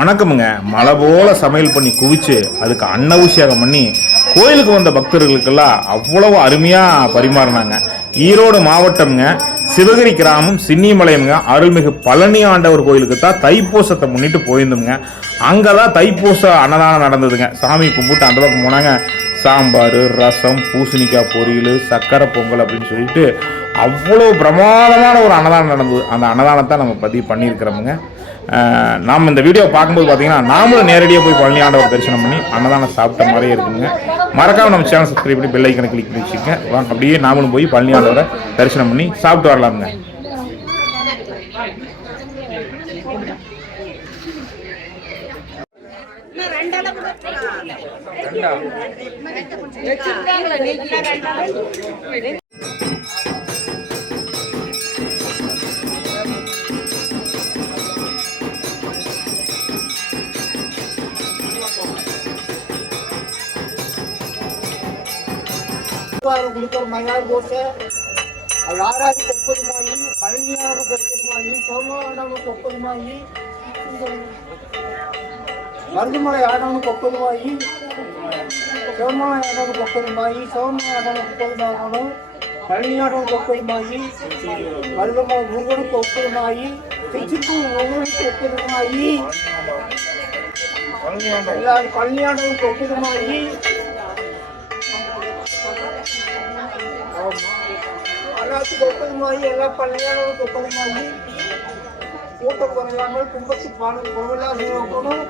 வணக்கமுங்க. மழை போல சமையல் பண்ணி குவிச்சு அதுக்கு அன்னபிஷேகம் பண்ணி கோயிலுக்கு வந்த பக்தர்களுக்கெல்லாம் அவ்வளவு அருமையாக பரிமாறினாங்க. ஈரோடு மாவட்டம்ங்க சிவகிரி கிராமம் சின்னிமலையம்ங்க அருள்மிகு பழனி ஆண்டவர் கோயிலுக்கு தான் தைப்பூசத்தை முன்னிட்டு போயிருந்தோம்ங்க. அங்கே தான் தைப்பூச அன்னதானம் நடந்ததுங்க. சாமி கும்பிட்டு அந்த பக்கம் போனாங்க. சாம்பார் ரசம் பூசணிக்காய் பொரியல் சக்கரை பொங்கல் அப்படின்னு சொல்லிட்டு அவ்வளோ பிரமாதமான ஒரு அன்னதானம் நடந்தது. அந்த அன்னதானத்தை நம்ம பதிவு பண்ணியிருக்கிறோமுங்க. நாம் இந்த வீடியோ பார்க்கும்போது பார்த்தீங்கன்னா நாமளும் நேரடியாக போய் பழனி ஆண்டவர் தரிசனம் பண்ணி அன்னதானம் சாப்பிட்ட மாதிரியே இருக்குங்க. மறக்காம நம்ம சேனல் சப்ஸ்கிரைப் பண்ணி பெல் ஐக்கனை கிளிக் பண்ணி வச்சுக்கோங்க. வாங்க அப்படியே நாமளும் போய் பழனி ஆண்டவரை தரிசனம் பண்ணி சாப்பிட்டு வரலாமுங்க. குருவாரம் குடிக்கிற மயிலாடு போட்டு யாராவது கொப்பதுமாயி பழனியான கொப்பதுமாயி சோமவாண்டவன் கொப்பதுமாயி மருதுமலை ஆடவனுக்கு கொப்பதுமாயி சோமவாய் ஆடவன் கொப்பதுமாயி சோமவாய் ஆடவன் கொப்பதுமாகணும் பழனியாடவன் கொப்பதுமாயி மருதமலை முருகனுக்கு ஒப்பதுமாயி திருச்சிப்பூர் முருகனுக்கு ஒப்பதுமாயி எல்லாரும் பழனியாடவன் கொப்பதுமாயி எல்லாத்துக்கும் ஒப்பந்தமாகி எல்லா பள்ளியாளர்களுக்கு ஒப்பந்தமாகி கூட்டம் குறையாமல் கும்பத்து பாடல் கோவிலாக இருக்கணும்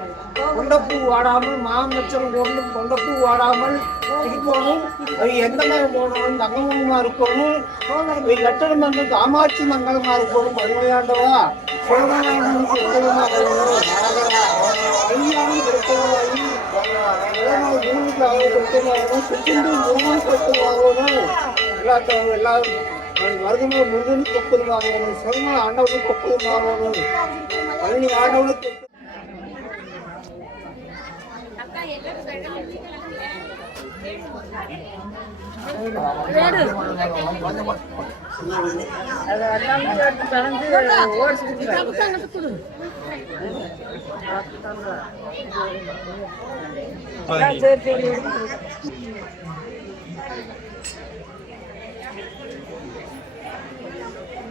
கொண்டப்பூ வாடாமல் மாமச்சம் கொண்டு கொண்டப்பூ வாடாமல் இருக்கணும். எந்த மாதிரி போகணும் தங்கமங்கமா இருக்கணும். அது லட்சணம் வந்து காமாட்சி மங்கலமா இருக்கணும். வலிமையாண்டவா எல்லாத்தையும் ஒப்பந்தமா இருக்கணும் கல்யாணம் கொடுத்தவாகி எல்லாத்தையும் எல்லாரும் மருதமலை முருகனுக்கு ஒப்புதமாகணும் சிவமலை ஆண்டவனுக்கு ஒப்புதமாகணும் பழனி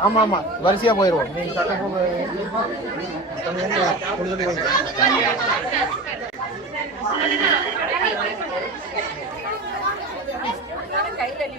ஆமா ஆமாம் வரிசையாக போயிடுவோம் நீங்கள் சட்டம் கையில்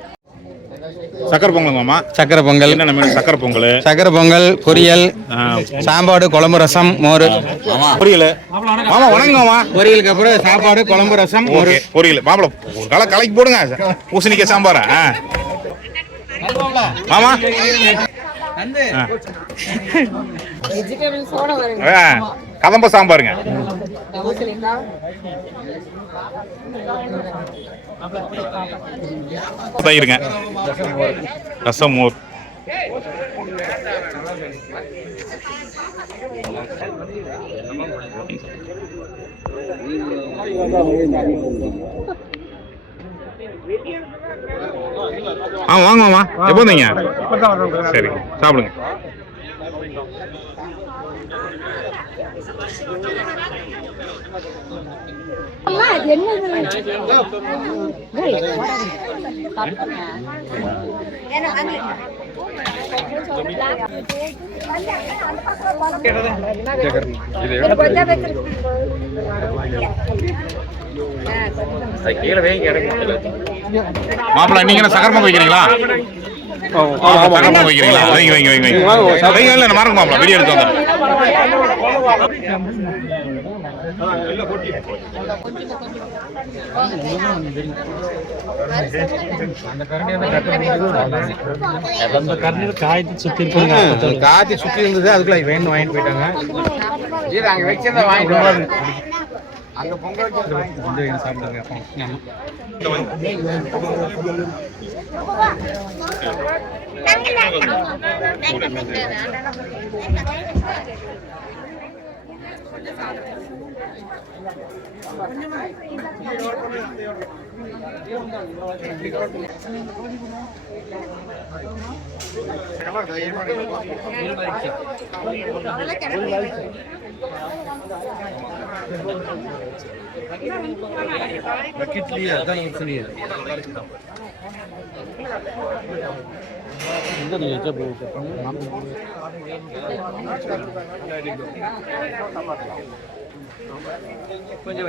சக்கரை பொங்கல் மாமா. சக்கரை பொங்கல். என்ன நம்ம சக்கரை பொங்கல்? சக்கரை பொங்கல் பொரியல் சாம்பாடு குழம்பு ரசம் மோர். பொரியல். மாமா வணக்கம் மாமா. பொரியலுக்கு அப்புறம் சாப்பாடு குழம்பு ரசம் மோர். பொரியல். மாப்பிள ஒரு காலை கலக்கி போடுங்க. பூசணிக்காய் சாம்பாரா. ஆ. மாமா. வெஜிடபிள்ஸோட கதம்ப சாம்பாருங்க தயிருங்க ரசம் மோர். ஆ வாங்க மாமா எப்போ வந்தீங்க? சரி சாப்பிடுங்க. மாப்பிள்ள நீங்க என்ன வைக்கிறீங்களா? சகரமாக வைக்கிறீங்களா வைங்க வைங்க வைங்க வைங்க வைங்க. இல்லை மாறுங்க மாப்பிள்ள வீடியோ எடுத்து வந்துடுறேன். காத்தி சுத்தி இருந்தது அதுக்குள்ள வேணும் வாங்கிட்டு போயிட்டாங்க. இது அங்க பொங்கல் கொஞ்சம் சாப்பிடுங்க கொஞ்சமா பக்கெட்லயே அதான் சொல்லியது இந்த நீ எச்ச போய் கொஞ்சம்